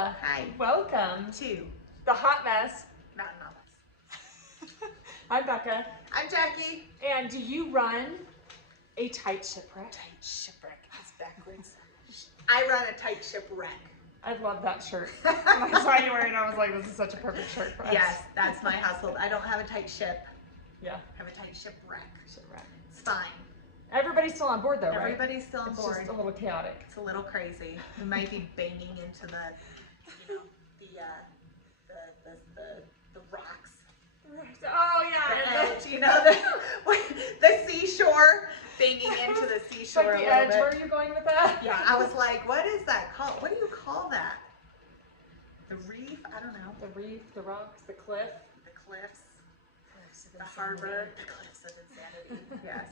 Hola. Hi. Welcome To the Hot Mess. Mountain Mamas. I'm Becca. I'm Jackie. And do you run a tight shipwreck? Tight shipwreck. It's backwards. I run a tight shipwreck. I love that shirt. When I saw you wearing it, I was like, this is such a perfect shirt for us. Yes, that's my household. I don't have a tight ship. Yeah. I have a tight shipwreck. Shipwreck. It's fine. Everybody's still on board though, right? Everybody's still on board. It's just a little chaotic. It's a little crazy. We might be banging into the rocks. Oh yeah. The edge, the seashore, banging into the seashore like the a little edge. bit. Where are you going with that? Yeah, I was like, what is that called? What do you call that? The reef? I don't know. The reef, the rocks, the cliff. The cliffs. The harbor. The cliffs of insanity. Yes.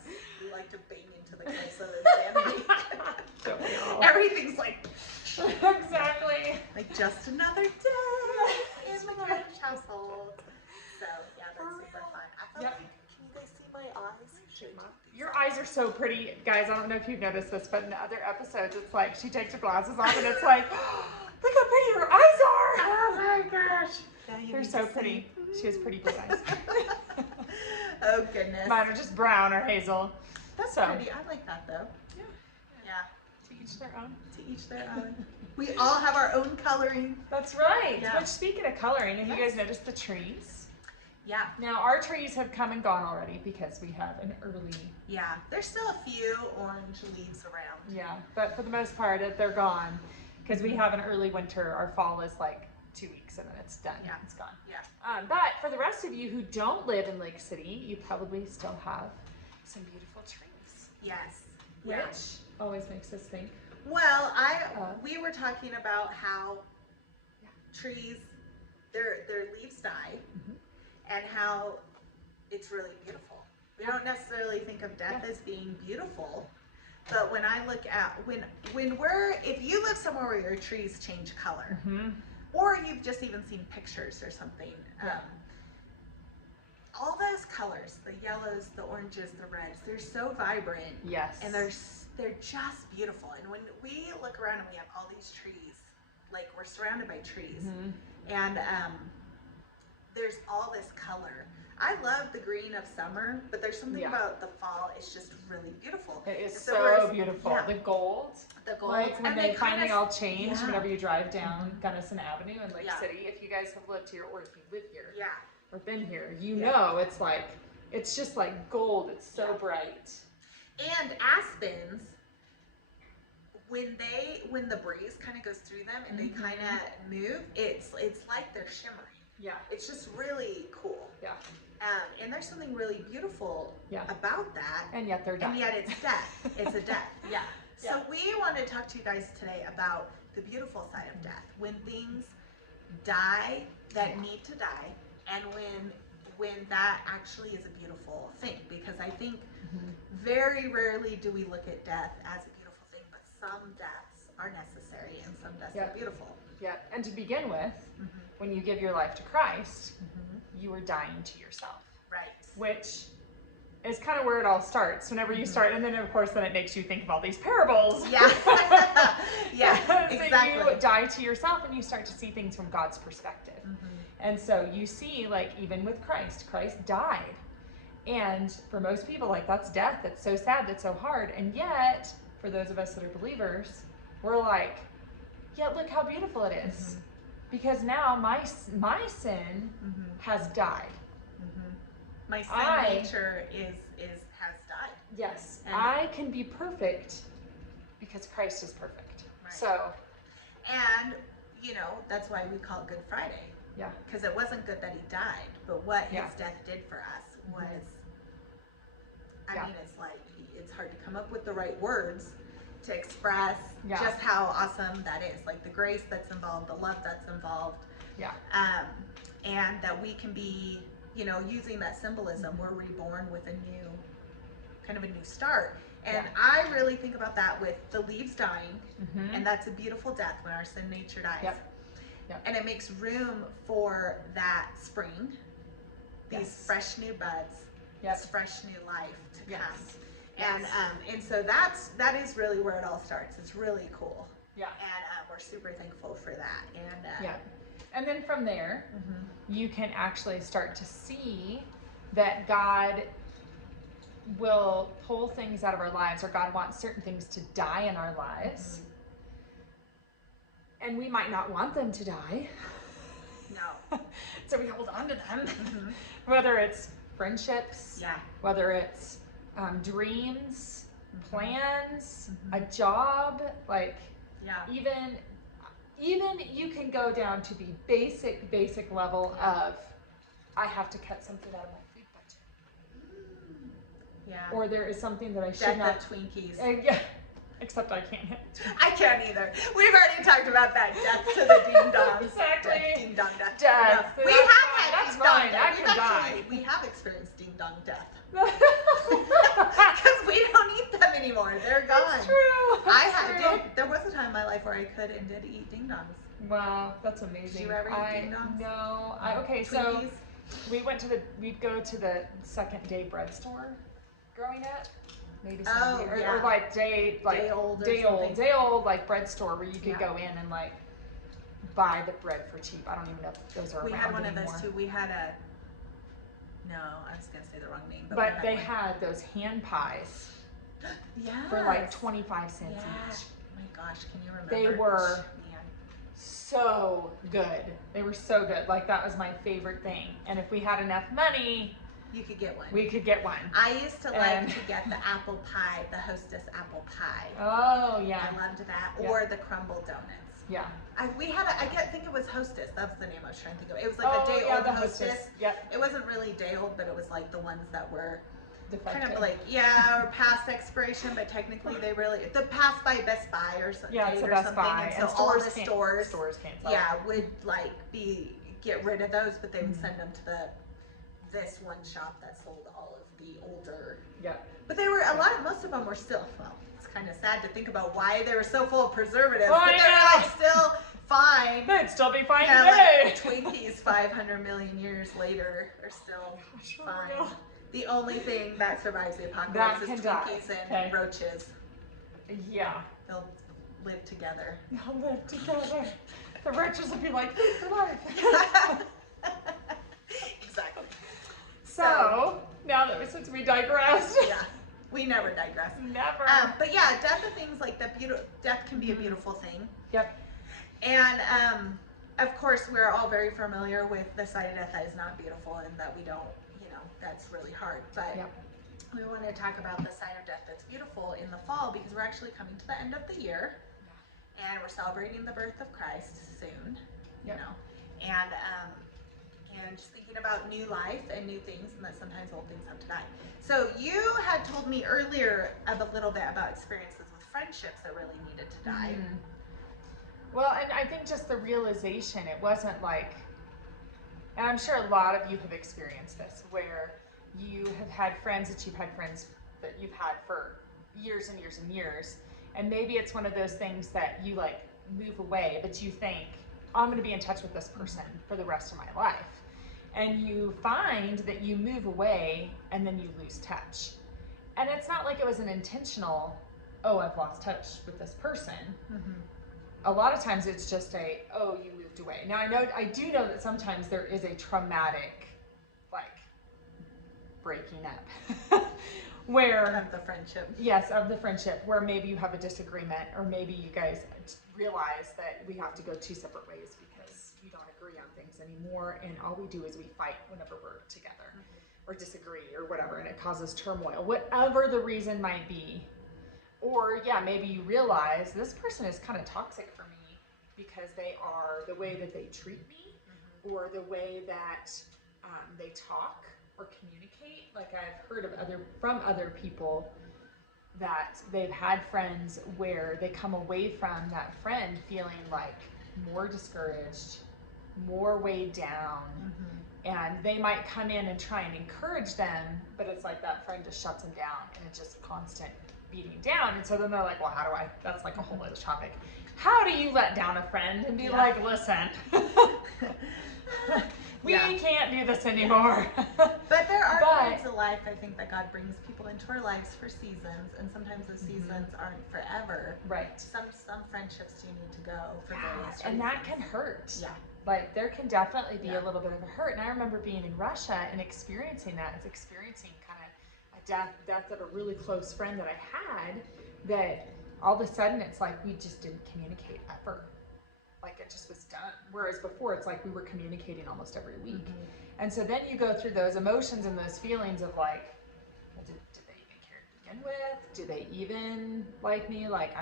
We like to bang into the cliffs of insanity. Don't we all? Everything's like exactly. like just another day in the French household. So yeah, that's super fun. I felt like, can you guys see my eyes? Your eyes are so pretty, guys. I don't know if you've noticed this, but in the other episodes, it's like she takes her glasses off, and it's like, look how pretty her eyes are. Oh my gosh, they're so pretty. She has pretty blue eyes. Oh goodness. Mine are just brown or hazel. That's pretty. I like that though. Yeah. Yeah. To each their own. To each their own. We all have our own coloring. That's right. Yeah. Which, speaking of coloring, have you guys noticed the trees? Yeah. Now, our trees have come and gone already because we have an early... Yeah. There's still a few orange leaves around. Yeah, but for the most part, they're gone because we have an early winter. Our fall is like 2 weeks and then it's done. Yeah. It's gone. Yeah. But for the rest of you who don't live in Lake City, you probably still have some beautiful trees. Yes. Which always makes us think. Well, we were talking about how trees, their leaves die, and how it's really beautiful. We don't necessarily think of death as being beautiful, but when I look at if you live somewhere where your trees change color, or you've just even seen pictures or something, all those colors, the yellows, the oranges, the reds, they're so vibrant. Yes. And they're just beautiful. And when we look around and we have all these trees, like we're surrounded by trees, and there's all this color. I love the green of summer, but there's something about the fall. It's just really beautiful. It is so beautiful. Yeah. The gold. The gold. Like when they finally all change, yeah. whenever you drive down Gunnison Avenue in Lake Yeah. City, if you guys have lived here or if you live here or been here, you Yeah. know it's like, it's just like gold. It's so bright. And aspens, when the breeze kind of goes through them and they kind of move, it's like they're shimmering. Yeah. It's just really cool. Yeah. And there's something really beautiful about that. And yet they're dying. And yet it's death. It's a death. Yeah. So we want to talk to you guys today about the beautiful side of death. When things die that need to die, and when that actually is a beautiful thing. Because I think very rarely do we look at death as a beautiful thing, but some deaths are necessary and some deaths are beautiful. Yeah. And to begin with, when you give your life to Christ, you are dying to yourself. Right. Which is kind of where it all starts. Whenever you start, and then of course, then it makes you think of all these parables. Yeah. Yeah. So Exactly. you die to yourself, and you start to see things from God's perspective. And so you see, like even with Christ died, and for most people, like that's death. That's so sad. That's so hard. And yet, for those of us that are believers, we're like, yeah, look how beautiful it is. Because now my sin has died. My sin nature has died. Yes, and I can be perfect because Christ is perfect. Right. So, and that's why we call it Good Friday. Yeah. Because it wasn't good that he died, but what his death did for us was, I mean, it's hard to come up with the right words to express just how awesome that is. Like the grace that's involved, the love that's involved. Yeah. And that we can be, using that symbolism, we're reborn with a new start. And I really think about that with the leaves dying, and that's a beautiful death when our sin nature dies. Yep. Yep. And it makes room for that spring, these fresh new buds, this fresh new life to come. And so that is really where it all starts. It's really cool. Yeah. And we're we're super thankful for that. And yeah. And then from there, you can actually start to see that God will pull things out of our lives, or God wants certain things to die in our lives. And we might not want them to die. No. So we hold on to them. Whether it's friendships, whether it's dreams, plans, a job, like even you can go down to the basic level of, I have to cut something out of my food budget. Yeah. Or there is something that I should not. Death of Twinkies. Yeah. Except I can't hit. I can't either. We've already talked about that. Death to the ding dongs. Exactly. Ding dong death. Death. No, we have had that's ding dong fine. death. I can die. We have experienced ding dong death. Because we don't eat them anymore. They're gone. That's true. There was a time in my life where I could and did eat ding dongs. Wow, that's amazing. Did you ever eat ding dongs? No. Okay, Twinkies? so we'd go to the second day bread store growing up. Maybe or like day old like bread store where you could go in and like buy the bread for cheap. I don't even know if those are around anymore. We had one of those too. We had I was gonna say the wrong name. But they had those hand pies. For like 25 cents each. Oh my gosh, can you remember? They were so good. They were so good. Like that was my favorite thing. And if we had enough money, you could get one. We could get one. I used to like to get the apple pie, the Hostess apple pie. Oh yeah. I loved that. Or the crumble donuts. Yeah. I think it was Hostess. That was the name I was trying to think of. It was like a day old Hostess. Yep. It wasn't really day old, but it was like the ones that were defective. Kind of like or past expiration, but technically they really the passed by Best Buy or something. Yeah, it's a Best Buy. And so all the stores can't sell. would like get rid of those, but they would send them to this one shop that sold all of the older. Yeah. But they were most of them were still, well, it's kind of sad to think about why they were so full of preservatives, but they were like still fine. They'd still be fine today. Like Twinkies 500 million years later are still fine. Real. The only thing that survives the apocalypse is Twinkies and roaches. Yeah. They'll live together. They'll live together. The roaches will be like, food for life. Exactly. So now that since we digressed, we never digress. Never. But yeah, death of things like death can be a beautiful thing. Yep. And of course, we're all very familiar with the side of death that is not beautiful and that we don't, that's really hard. But we want to talk about the side of death that's beautiful in the fall because we're actually coming to the end of the year, and we're celebrating the birth of Christ soon. You know, and just thinking about new life and new things, and that sometimes old things have to die. So you had told me earlier a little bit about experiences with friendships that really needed to die. Well, and I think just the realization, it wasn't like, and I'm sure a lot of you have experienced this, where you have had friends that you've had for years and years and years, and maybe it's one of those things that you like move away, but you think, oh, I'm going to be in touch with this person for the rest of my life. And you find that you move away and then you lose touch. And it's not like it was an intentional, oh, I've lost touch with this person. A lot of times it's just oh, you moved away. Now I do know that sometimes there is a traumatic, like, breaking up. Where of the friendship. Yes, of the friendship, where maybe you have a disagreement, or maybe you guys realize that we have to go two separate ways because we don't agree on things anymore, and all we do is we fight whenever we're together, or disagree, or whatever, and it causes turmoil, whatever the reason might be. Or maybe you realize this person is kind of toxic for me because they are the way that they treat me, or the way that they talk or communicate. Like I've heard from other people that they've had friends where they come away from that friend feeling like more discouraged, more weighed down, and they might come in and try and encourage them, but it's like that friend just shuts them down, and it's just constant beating down. And so then they're like, well, how do I, that's like a whole other topic. How do you let down a friend and be like, listen, We can't do this anymore. But there are periods of life, I think, that God brings people into our lives for seasons, and sometimes the seasons aren't forever. Right. Some friendships do need to go for various reasons. And that can hurt. Yeah. Like, there can definitely be a little bit of a hurt. And I remember being in Russia and experiencing that. It's experiencing kind of a death of a really close friend that I had, that all of a sudden it's like we just didn't communicate ever. Like, it just was done. Whereas before, it's like we were communicating almost every week. And so then you go through those emotions and those feelings of like, well, did they even care to begin with? Do they even like me? Like,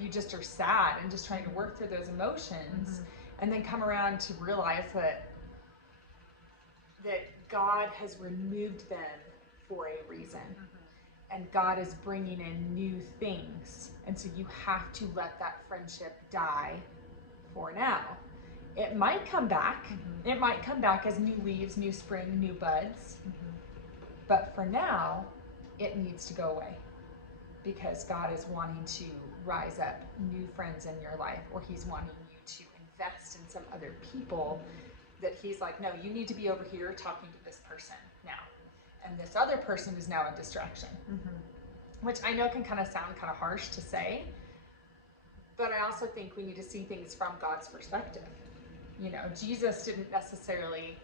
you just are sad and just trying to work through those emotions, and then come around to realize that God has removed them for a reason. And God is bringing in new things. And so you have to let that friendship die for now. It might come back. It might come back as new leaves, new spring, new buds. But for now, it needs to go away, because God is wanting to rise up new friends in your life, or he's wanting you to invest in some other people that he's like, no, you need to be over here talking to this person now. And this other person is now a distraction. Which I know can kind of sound kind of harsh to say, but I also think we need to see things from God's perspective. You know, Jesus didn't necessarily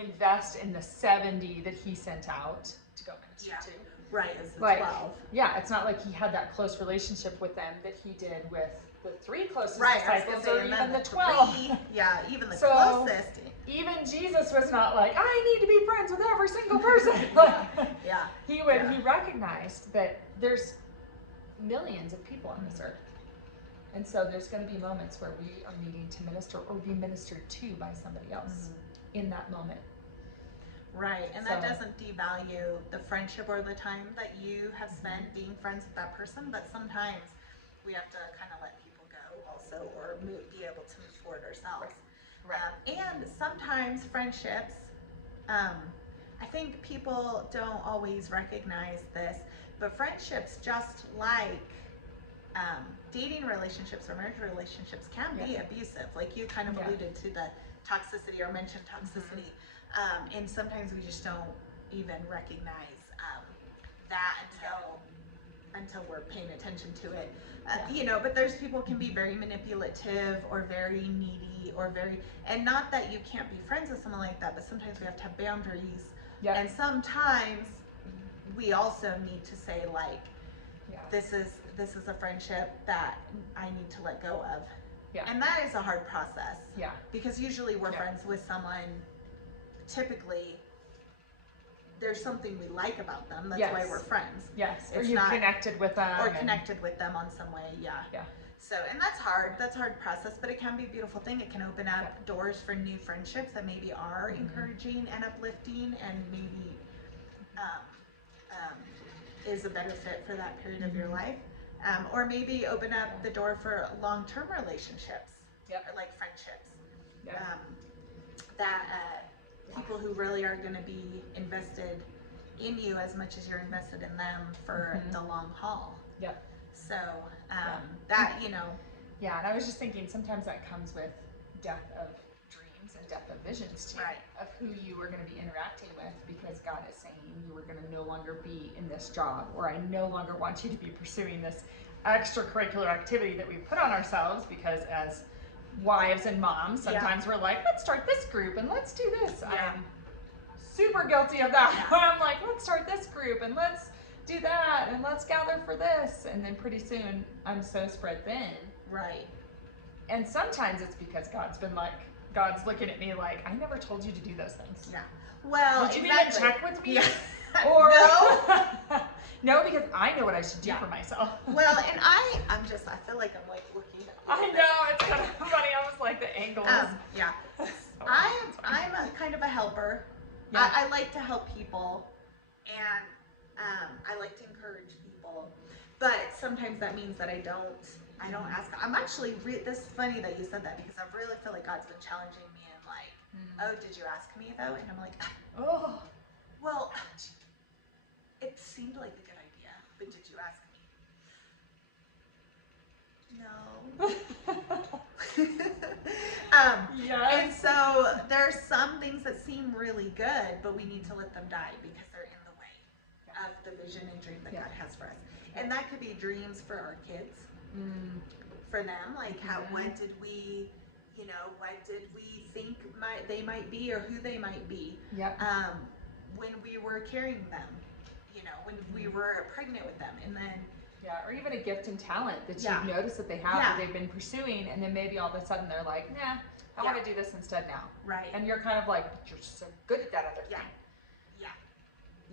invest in the 70 that he sent out to go minister to. Right, as the like, 12. Yeah, it's not like he had that close relationship with them that he did with the 3 closest Right, disciples, or even the 12. 3. Yeah, even the So, closest. Even Jesus was not like, I need to be friends with every single person. He recognized that there's millions of people on this earth. And so there's going to be moments where we are needing to minister or be ministered to by somebody else in that moment. Right, and that doesn't devalue the friendship or the time that you have spent being friends with that person, but sometimes we have to kind of let people go also, or be able to move forward ourselves. And sometimes friendships, I think people don't always recognize this, but friendships, just like dating relationships or marriage relationships, can be abusive. Like you kind of alluded to the toxicity or mentioned toxicity. And sometimes we just don't even recognize that until we're paying attention to it. You know, but there's people can be very manipulative or very needy or and not that you can't be friends with someone like that, but sometimes we have to have boundaries. And sometimes we also need to say, like, this is a friendship that I need to let go of. And that is a hard process. Because usually we're friends with someone, typically there's something we like about them. That's why we're friends. Or you've connected with them. Or connected with them on some way, So, and that's hard. That's a hard process, but it can be a beautiful thing. It can open up doors for new friendships that maybe are encouraging and uplifting, and maybe is a better fit for that period of your life. Or maybe open up the door for long-term relationships, or like friendships. People who really are going to be invested in you as much as you're invested in them for the long haul. So that, you know. And I was just thinking sometimes that comes with death of dreams and death of visions too, of who you are going to be interacting with, because God is saying you are going to no longer be in this job, or I no longer want you to be pursuing this extracurricular activity that we put on ourselves, because as wives and moms, sometimes we're like, let's start this group and let's do this. I'm super guilty of that. I'm like, let's start this group and let's do that and let's gather for this, and then pretty soon I'm so spread thin. And sometimes it's because God's looking at me like, I never told you to do those things. Well, did you even check with me? Or no, because I know what I should do for myself. Well, and I feel like I'm like looking at you. I know, it's kind of funny. I was like, the angle is. I'm a kind of a helper. I like to help people, and I like to encourage people, but sometimes that means that I don't ask. I'm actually, this is funny that you said that, because I really feel like God's been challenging me and like, oh, did you ask me though? And I'm like, oh, well, it seemed like a good idea, but did you ask me? No. Yes. And so there's some things that seem really good, but we need to let them die because they're in the way of the vision and dream that God has for us. And that could be dreams for our kids, for them, like what did we, what did we think they might be or who they might be when we were carrying them, when we were pregnant with them, and then or even a gift and talent that you've noticed that they have that they've been pursuing, and then maybe all of a sudden they're like, nah, I want to do this instead now. Right. And you're kind of like, but you're so good at that other thing. Yeah.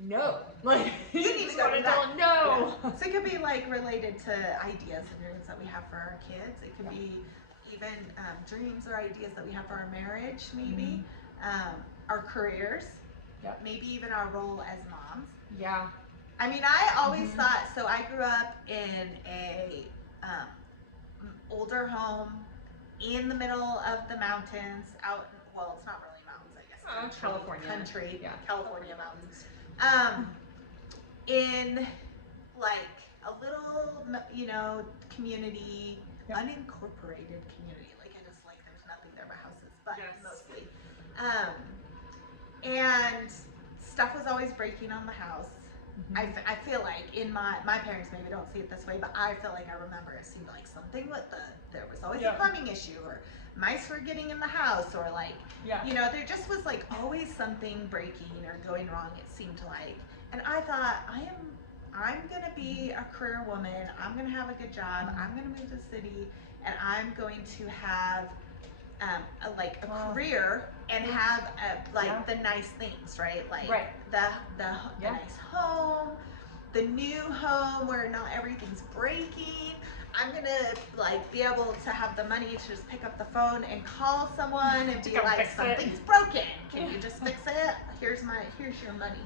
No. Like, you need to go to that. No. Yeah. So it could be like related to ideas and dreams that we have for our kids. It could be even dreams or ideas that we have for our marriage, maybe, our careers, maybe even our role as moms. Yeah. I mean, I always thought, so I grew up in a older home in the middle of the mountains, well, it's not really mountains, I guess. California. Country, California mountains. In like a little, community, unincorporated community. Like there's nothing there but houses, but mostly. And stuff was always breaking on the house. I feel like in my parents maybe don't see it this way, but I feel like I remember it seemed like something with there was always a plumbing issue, or mice were getting in the house, or like, there just was like always something breaking or going wrong, it seemed like. And I thought, I'm gonna be a career woman, I'm gonna have a good job, I'm gonna move to the city, and I'm going to have a career and have the nice things, right? Like the nice home, the new home where not everything's breaking. I'm gonna be able to have the money to just pick up the phone and call someone and be like, something's broken. Can you just fix it? Here's your money.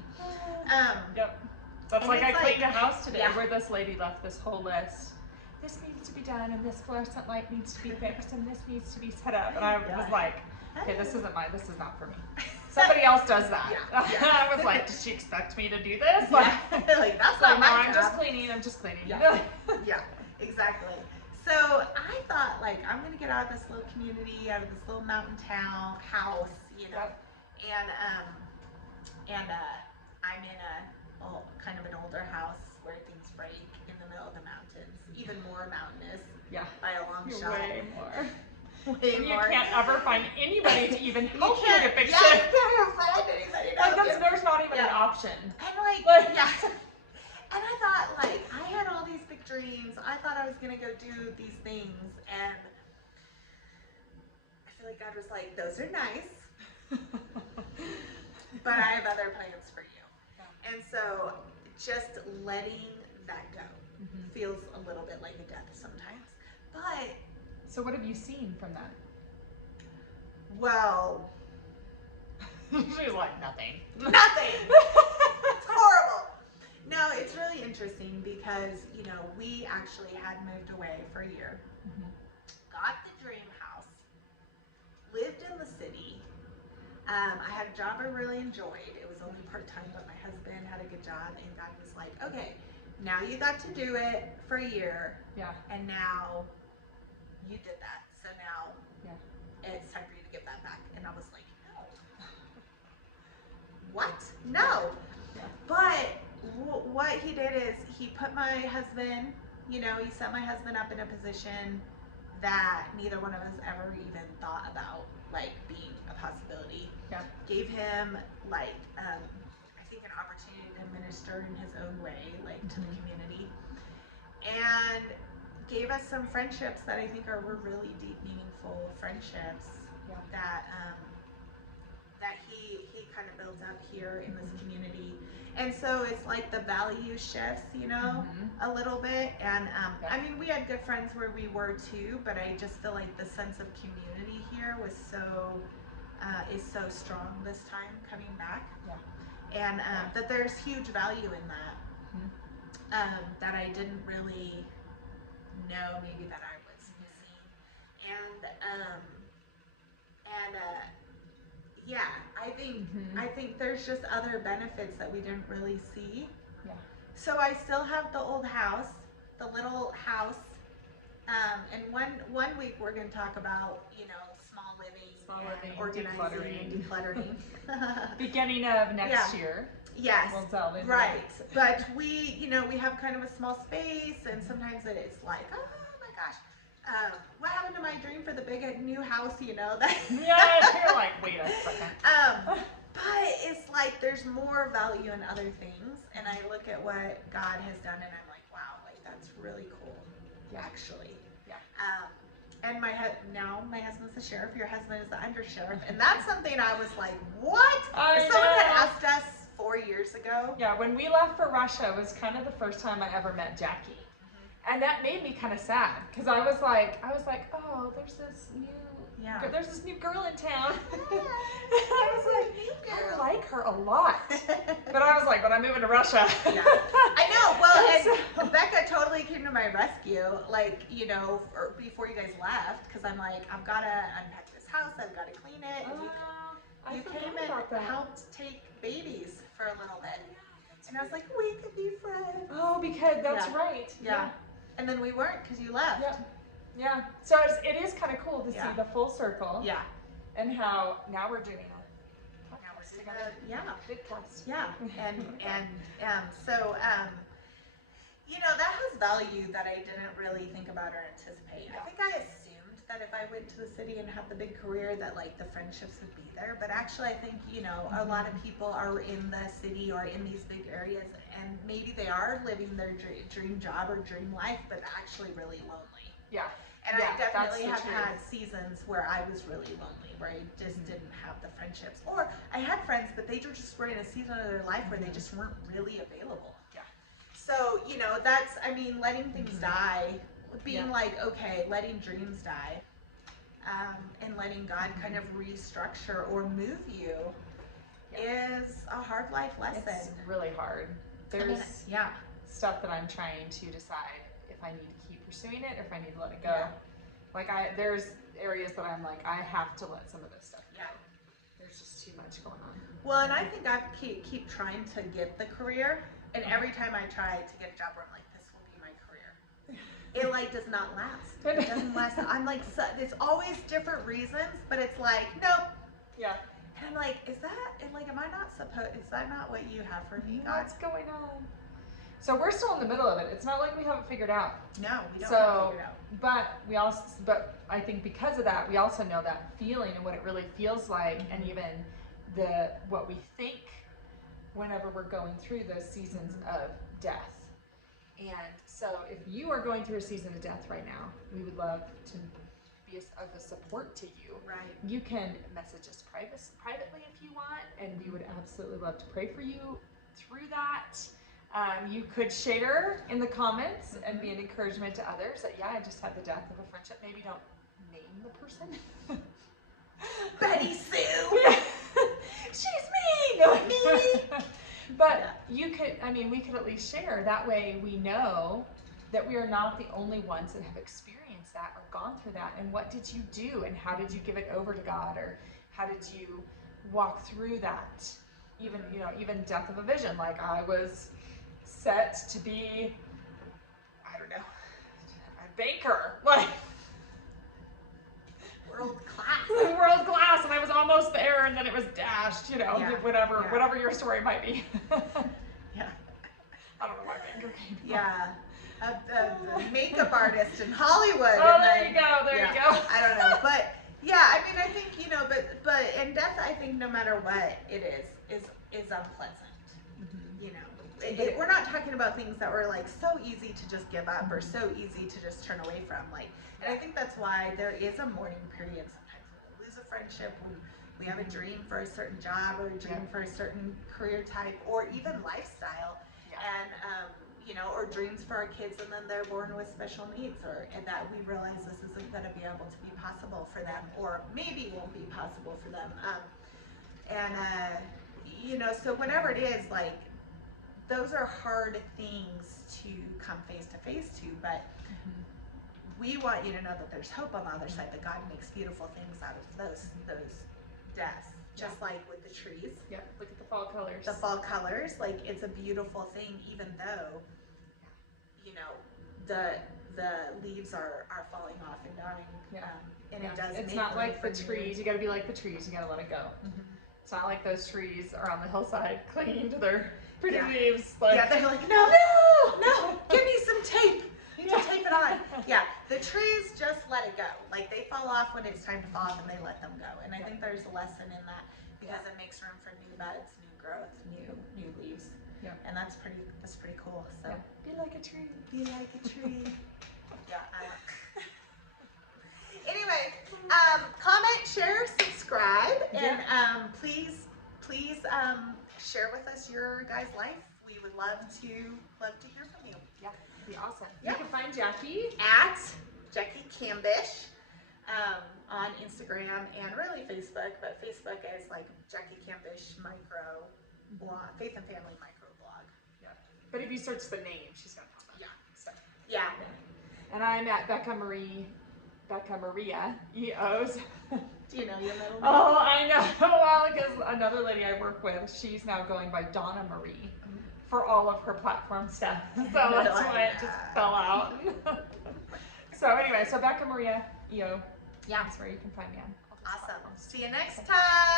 That's like I cleaned a house today where this lady left this whole list. This needs to be done, and this fluorescent light needs to be fixed, and this needs to be set up. And I was like, okay, this is not for me. Somebody else does that. I was like, does she expect me to do this? Like that's not my job. I'm just cleaning. Yeah, exactly. So I thought, I'm gonna get out of this little community, out of this little mountain town house, and I'm in a kind of an older house where things break in the middle of the mountains, even more mountainous by a long shot. Way more. Way more. You can't ever find anybody to even help you to fix it. You can't find anybody to help you. There's not even an option. And and I thought, I had all these big dreams. I thought I was gonna go do these things, and I feel like God was like, those are nice, but I have other plans for you. And so just letting that go feels a little bit like a death sometimes. But so what have you seen from that? Well, she's like, nothing. Nothing. It's horrible. No, it's really interesting because, we actually had moved away for a year, got the dream house, lived in the city. I had a job I really enjoyed. It was only part-time, but my husband had a good job, and God was like, okay, now you got to do it for a year. And now you did that. So now it's time for you to give that back. And I was like, no. What? No. But what he did is he put my husband, he set my husband up in a position that neither one of us ever even thought about, being a possibility. Gave him, I think an opportunity to minister in his own way, to the community. And gave us some friendships that I think were really deep, meaningful friendships that he kind of builds up here in this community. And so it's like the value shifts, a little bit. And I mean, we had good friends where we were too, but I just feel like the sense of community here was is so strong this time coming back. And that there's huge value in that, that I didn't really know maybe that I was missing. I think there's just other benefits that we didn't really see. So I still have the old house, the little house, and one week we're going to talk about, small living Small and living, organizing and decluttering. Beginning of next year. Yes, We'll delve into right. But we, we have kind of a small space, and sometimes it's like, oh my gosh, what happened to my dream for the big new house? That. Yeah, you're like, wait a second. But it's like there's more value in other things, and I look at what God has done, and I'm like, wow, like that's really cool, actually. Yeah. And now my husband's the sheriff. Your husband is the undersheriff, and that's something I was like, what? If someone had asked us 4 years ago. Yeah, when we left for Russia, it was kind of the first time I ever met Jackie. And that made me kind of sad because I was like, oh, there's this new girl in town. I was like, I like her a lot. But I was like, but I'm moving to Russia. Yeah, I know. Well, and Becca totally came to my rescue, like, before you guys left, because I'm like, I've got to unpack this house, I've got to clean it. And you came and helped take babies for a little bit. And I was like, we could be friends. Oh, because that's right. Yeah. And then we weren't because you left. Yeah. So it is kind of cool to see the full circle. Yeah. And how now we're doing a podcast together. Big podcast. Yeah. And so that has value that I didn't really think about or anticipate. I think I assumed that if I went to the city and had the big career that like the friendships would be there, but actually I think a lot of people are in the city or in these big areas, and maybe they are living their dream job or dream life, but actually really lonely. Yeah. And I definitely have had seasons where I was really lonely, where I just didn't have the friendships, or I had friends, but they just were in a season of their life where they just weren't really available. Yeah. So that's letting things die. Being like, okay, letting dreams die, and letting God kind of restructure or move you is a hard life lesson. It's really hard. There's stuff that I'm trying to decide if I need to keep pursuing it or if I need to let it go. Like there's areas that I'm like, I have to let some of this stuff go. There's just too much going on. Well, and I think I keep trying to get the career, and every time I try to get a job where I'm like, this will be my career, it like does not last. It doesn't last. I'm like, it's always different reasons, but it's like, nope. Yeah. And I'm like, is that not what you have for me, God? What's going on? So we're still in the middle of it. It's not like we haven't figured out. No, we don't have it figured out. But I think because of that, we also know that feeling and what it really feels like, and even what we think whenever we're going through those seasons of death. And so if you are going through a season of death right now, we would love to be of a support to you. Right. You can message us privately if you want, and we would absolutely love to pray for you through that. You could share in the comments and be an encouragement to others that, I just had the death of a friendship. Maybe don't name the person. Betty Sue. She's me. But you could, we could at least share. That way we know that we are not the only ones that have experienced that or gone through that. And what did you do? And how did you give it over to God? Or how did you walk through that? Even death of a vision. Like I was set to be, I don't know, a baker. Like world class, and I was almost there, and then it was dashed. Whatever your story might be. Yeah. I don't know why baker came. Yeah. A makeup artist in Hollywood. Oh, there you go. There you go. I don't know, but I think but in death, I think no matter what it is unpleasant. We're not talking about things that were like so easy to just give up or so easy to just turn away from. And I think that's why there is a mourning period. Sometimes when we lose a friendship, we have a dream for a certain job or a dream for a certain career type or even lifestyle, and or dreams for our kids, and then they're born with special needs, and that we realize this isn't going to be able to be possible for them, or maybe won't be possible for them. So whenever it is, like, those are hard things to come face to face to, but we want you to know that there's hope on the other side, that God makes beautiful things out of those deaths, just like with the trees. Yeah, look at the fall colors. The fall colors, like, it's a beautiful thing, even though, the leaves are falling off and dying. Yeah. And it does. It's not like the trees. You got to be like the trees. You got to let it go. It's not like those trees are on the hillside clinging to their pretty leaves. Like, yeah, they're like, no, give me some tape. You need to tape it on. Yeah, the trees just let it go. Like they fall off when it's time to fall off, and they let them go. And I think there's a lesson in that because it makes room for new buds, new growth, new leaves. Yeah. And that's pretty cool. So be like a tree. Be like a tree. Yeah. Anyway, comment, share, subscribe, and please share with us your guys' life. We would love to hear from you. Yeah, it'd be awesome. Yeah. You can find Jackie at Jackie Cambish on Instagram and really Facebook, but Facebook is like Jackie Cambish Micro Blog, Faith and Family Micro Blog. Yeah. But if you search the name, she's gonna pop up. Yeah. So, yeah. And I'm at Becca Maria EOs. Do you know your middle name? Oh, I know. Well, because another lady I work with, she's now going by Donna Marie for all of her platform stuff. So that's why it just fell out. So anyway, so Becca Maria EO. Yeah. That's where you can find me on. Awesome. See you next time.